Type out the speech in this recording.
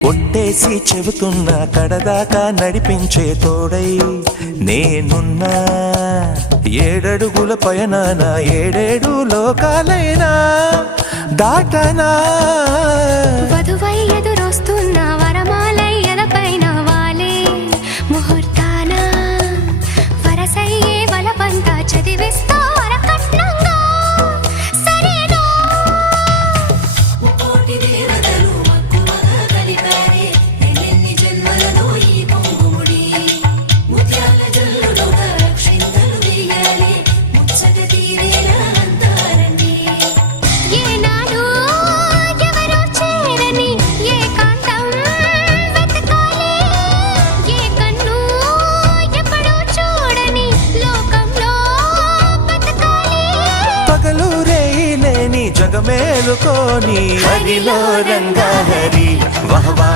కొట్టేసి చెబుతున్నా కడదాకా నడిపించే తోడై నేనున్నా. 7 అడుగుల పయనాన 7 లోకాలైనా దాటనా. వధువై ఎదురొస్తున్న వరమాలై ఎదపైన వాలే ముహూర్తాన వరసయ్యే వలపంతా చదివిస్తా వరకట్నంగా సరేనా. కోటి దేవతలు మక్కువగా కలిపారే ఎన్ని జన్మలలో ఈ పొంగుముడి ముత్యాల జల్లులుగా రక్షింతలు వేయాలి ముచ్చట తీరేలా అంతారండి. ఏనాడు ఎవరో చేరని ఏకాంతం వెతకాలి. ఏ కన్ను ఎప్పుడూ చూడని లోకంలో బతకాలి. పగలు రేయి లేని జగమేలుకోని హరిలో రంగా హరి వహవా